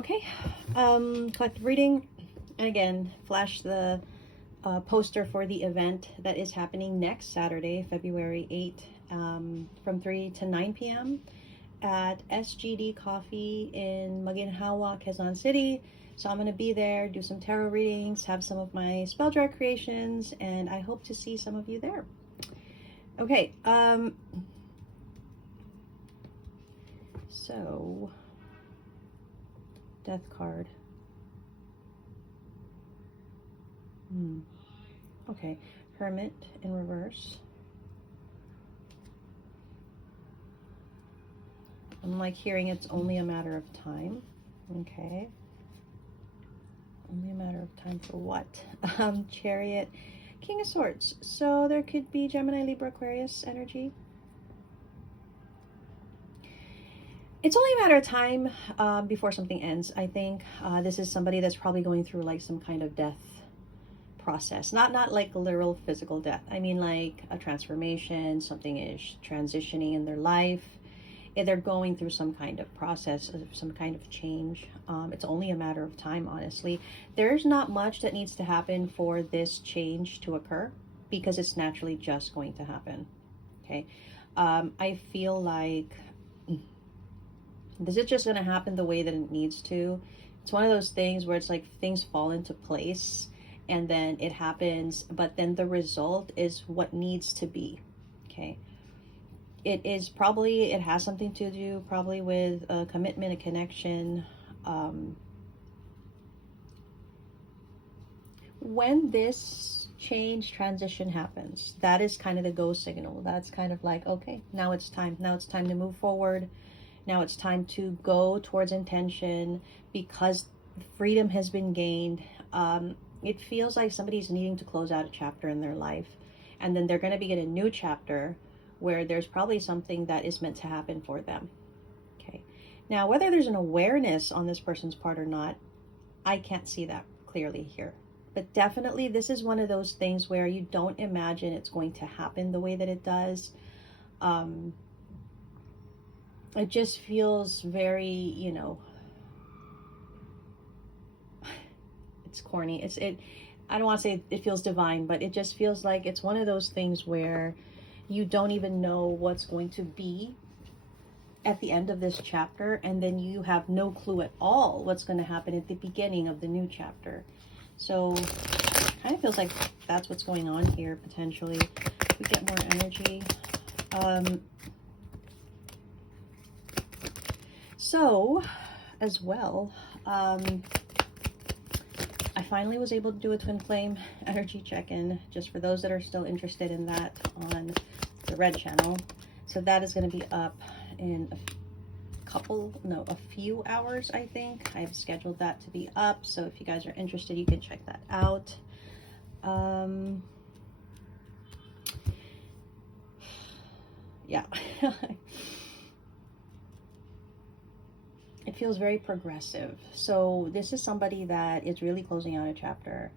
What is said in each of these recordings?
Okay, collective reading, and again, flash the poster for the event that is happening next Saturday, February 8th, from 3 to 9 p.m. at SGD Coffee in Maginhawa, Quezon City. So I'm going to be there, do some tarot readings, have some of my spell jar creations, and I hope to see some of you there. Okay, so Death card. Okay, Hermit in reverse. I'm like hearing it's only a matter of time. Okay. Only a matter of time for what? Chariot, King of Swords. So there could be Gemini, Libra, Aquarius energy. It's only a matter of time before something ends. I think this is somebody that's probably going through like some kind of death process. Not like literal physical death. I mean like a transformation, something is transitioning in their life. If they're going through some kind of process, some kind of change. It's only a matter of time, honestly. There's not much that needs to happen for this change to occur because it's naturally just going to happen. Okay. I feel like this is just going to happen the way that it needs to. It's one of those things where it's like things fall into place and then it happens, but then the result is what needs to be. Okay. It is probably, it has something to do probably with a commitment, a connection. When this change transition happens, that is kind of the go signal. That's kind of like, okay, now it's time. Now it's time to move forward. Now it's time to go towards intention because freedom has been gained. It feels like somebody's needing to close out a chapter in their life, and then they're going to begin a new chapter where there's probably something that is meant to happen for them. Okay. Now, whether there's an awareness on this person's part or not, I can't see that clearly here. But definitely this is one of those things where you don't imagine it's going to happen the way that it does. It just feels very, you know, it's corny. I don't want to say it feels divine, but it just feels like it's one of those things where you don't even know what's going to be at the end of this chapter, and then you have no clue at all what's going to happen at the beginning of the new chapter. So it kind of feels like that's what's going on here, potentially. We get more energy. So, as well, I finally was able to do a twin flame energy check-in, just for those that are still interested in that on the red channel. So that is going to be up in a few hours, I think. I've scheduled that to be up, so if you guys are interested, you can check that out. Yeah. It feels very progressive. So this is somebody that is really closing out a chapter.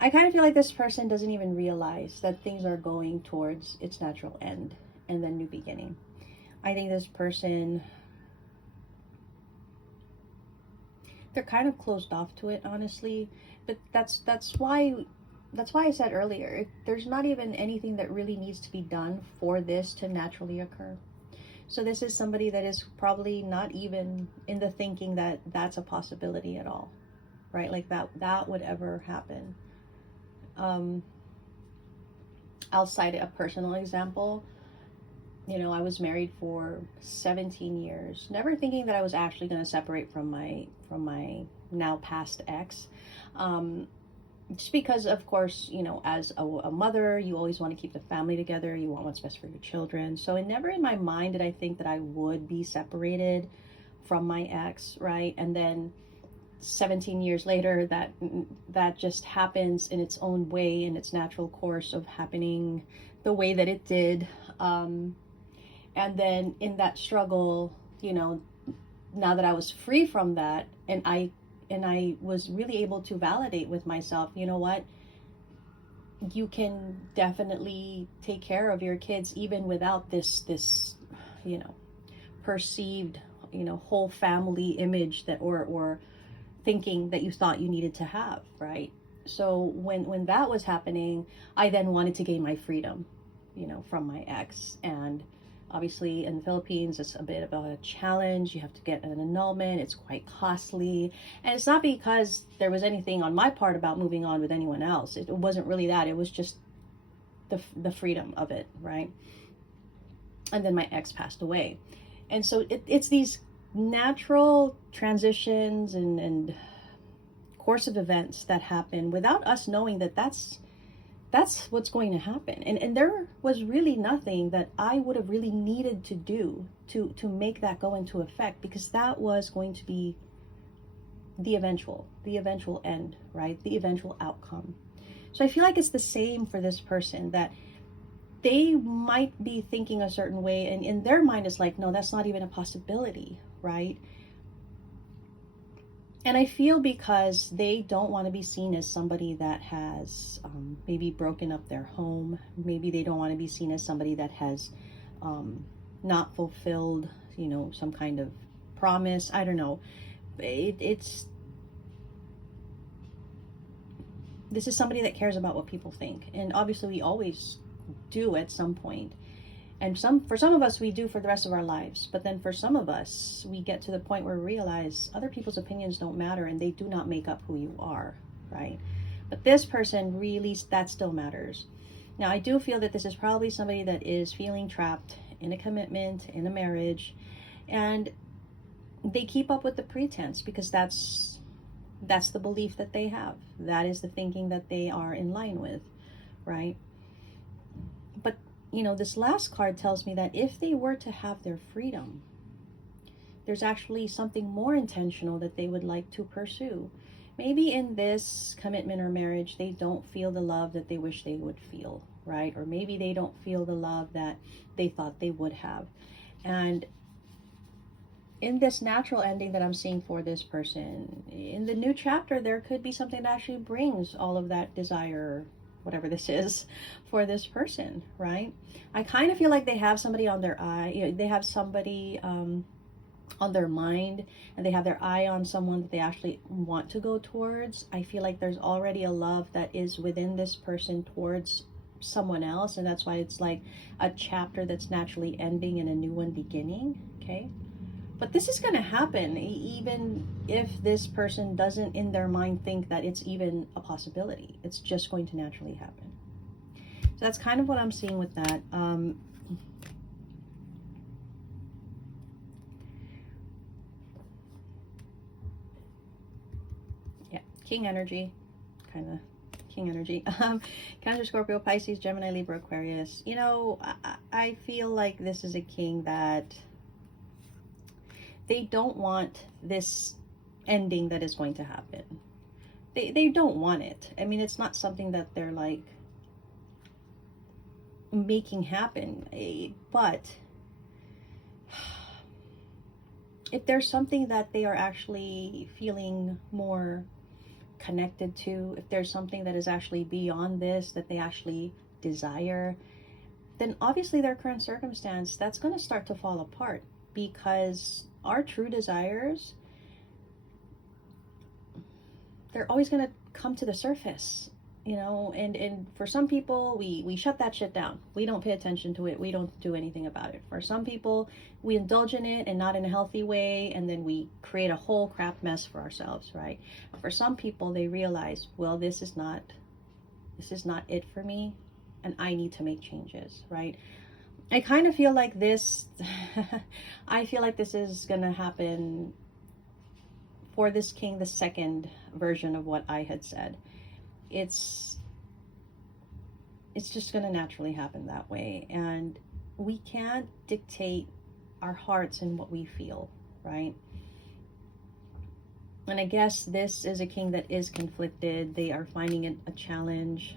I kind of feel like this person doesn't even realize that things are going towards its natural end and then new beginning. I think this person, they're kind of closed off to it, honestly. But that's why I said earlier, there's not even anything that really needs to be done for this to naturally occur. So this is somebody that is probably not even in the thinking that that's a possibility at all, right? Like that would ever happen. I'll cite a personal example. You know, I was married for 17 years, never thinking that I was actually going to separate from my now past ex. Just because, of course, you know, as a mother, you always want to keep the family together. You want what's best for your children. So it never in my mind did I think that I would be separated from my ex, right? And then 17 years later, that just happens in its own way, in its natural course of happening the way that it did. And then in that struggle, you know, now that I was free from that, and I was really able to validate with myself, you know what, you can definitely take care of your kids even without this you know, perceived whole family image that, or thinking that you thought you needed to have, right? So when that was happening, I then wanted to gain my freedom, from my ex. And obviously in the Philippines, it's a bit of a challenge. You have to get an annulment. It's quite costly. And it's not because there was anything on my part about moving on with anyone else. It wasn't really that. It was just the freedom of it, right? And then my ex passed away. And so it's these natural transitions and course of events that happen without us knowing that that's what's going to happen. And there was really nothing that I would have really needed to do to make that go into effect, because that was going to be the eventual end, right? The eventual outcome. So I feel like it's the same for this person, that they might be thinking a certain way, and in their mind it's like, no, that's not even a possibility, right? And I feel because they don't want to be seen as somebody that has maybe broken up their home. Maybe they don't want to be seen as somebody that has not fulfilled, some kind of promise. I don't know. This is somebody that cares about what people think. And obviously we always do at some point. And for some of us, we do for the rest of our lives. But then for some of us, we get to the point where we realize other people's opinions don't matter and they do not make up who you are, right? But this person, really, that still matters. Now, I do feel that this is probably somebody that is feeling trapped in a commitment, in a marriage, and they keep up with the pretense because that's the belief that they have. That is the thinking that they are in line with, right? But this last card tells me that if they were to have their freedom, there's actually something more intentional that they would like to pursue. Maybe in this commitment or marriage, they don't feel the love that they wish they would feel, right? Or maybe they don't feel the love that they thought they would have. And in this natural ending that I'm seeing for this person, in the new chapter, there could be something that actually brings all of that desire, whatever this is, for this person, right? I kind of feel like they have somebody on their eye, they have somebody on their mind, and they have their eye on someone that they actually want to go towards. I feel like there's already a love that is within this person towards someone else, and that's why it's like a chapter that's naturally ending and a new one beginning, okay? But this is going to happen even if this person doesn't in their mind think that it's even a possibility. It's just going to naturally happen. So that's kind of what I'm seeing with that. Yeah, King energy, kind of King energy. Cancer, Scorpio, Pisces, Gemini, Libra, Aquarius. I feel like this is a king that they don't want this ending that is going to happen. They don't want it. I mean, it's not something that they're like making happen. But if there's something that they are actually feeling more connected to, if there's something that is actually beyond this that they actually desire, then obviously their current circumstance, that's going to start to fall apart, because our true desires, they're always going to come to the surface, and for some people, we shut that shit down. We don't pay attention to it. We don't do anything about it. For some people, we indulge in it and not in a healthy way, and then we create a whole crap mess for ourselves, right? For some people, they realize, well, this is not it for me, and I need to make changes, right? I kind of feel like this, I feel like this is going to happen for this king, the second version of what I had said. It's just going to naturally happen that way. And we can't dictate our hearts and what we feel, right? And I guess this is a king that is conflicted. They are finding it a challenge.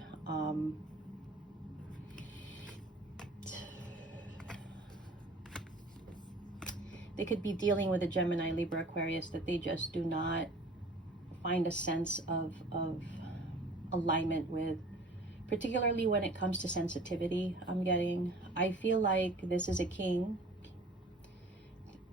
They could be dealing with a Gemini, Libra, Aquarius that they just do not find a sense of alignment with, particularly when it comes to sensitivity. I feel like this is a king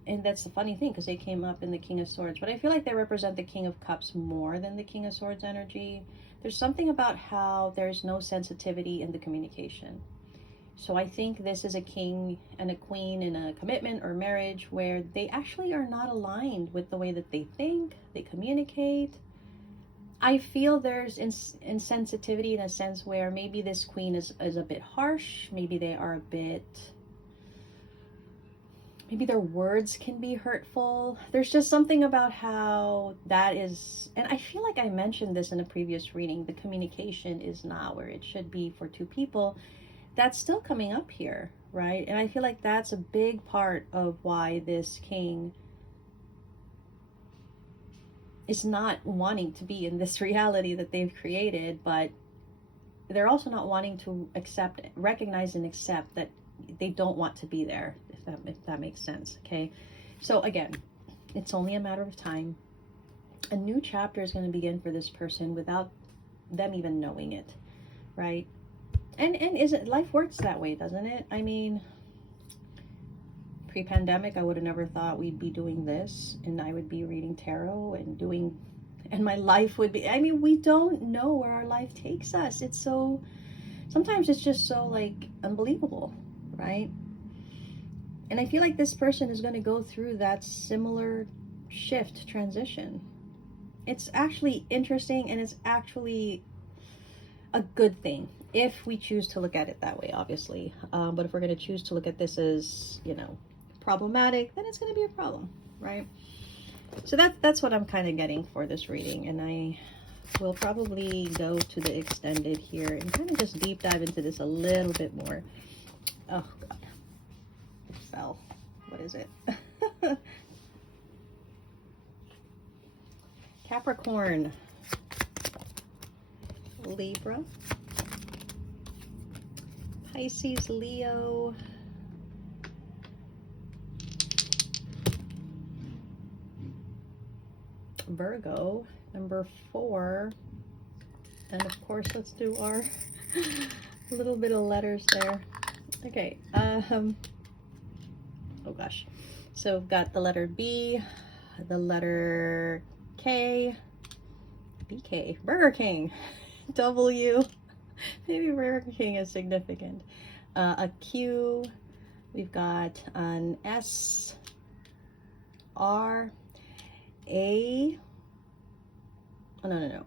and that's the funny thing because they came up in the King of Swords, but I feel like they represent the King of Cups more than the King of Swords energy. There's something about how there's no sensitivity in the communication. So I think this is a king and a queen in a commitment or marriage where they actually are not aligned with the way that they think, they communicate. I feel there's insensitivity in a sense where maybe this queen is a bit harsh, maybe they are a bit, maybe their words can be hurtful. There's just something about how that is, and I feel like I mentioned this in a previous reading, the communication is not where it should be for two people. That's still coming up here, right? And I feel like that's a big part of why this king is not wanting to be in this reality that they've created, but they're also not wanting to recognize and accept that they don't want to be there, if that makes sense, okay? So again, it's only a matter of time. A new chapter is going to begin for this person without them even knowing it, right? And life works that way, doesn't it? I mean, pre-pandemic, I would have never thought we'd be doing this, and I would be reading tarot and my life would be, I mean, we don't know where our life takes us. It's so, sometimes it's just so like unbelievable, right? And I feel like this person is going to go through that similar shift transition. It's actually interesting, and it's actually a good thing if we choose to look at it that way, obviously. But if we're going to choose to look at this as, you know, problematic, then it's going to be a problem, right? So that's what I'm kind of getting for this reading, and I will probably go to the extended here and kind of just deep dive into this a little bit more. Oh God, it fell. What is it? Capricorn, Libra, Pisces, Leo, Virgo, number 4, and of course let's do our little bit of letters there. Okay, oh gosh, so we've got the letter B, the letter K, BK, Burger King, W, maybe Burger King is significant, a Q, we've got an S, R, A, oh no,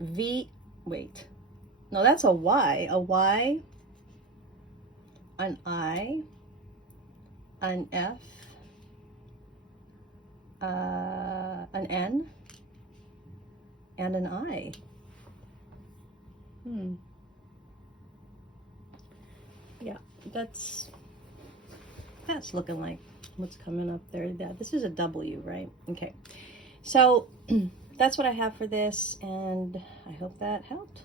V, wait, no, that's a Y, an I, an F, an N, and an I. Yeah, that's looking like what's coming up there. Yeah, this is a W, right? Okay, so that's what I have for this, and I hope that helped.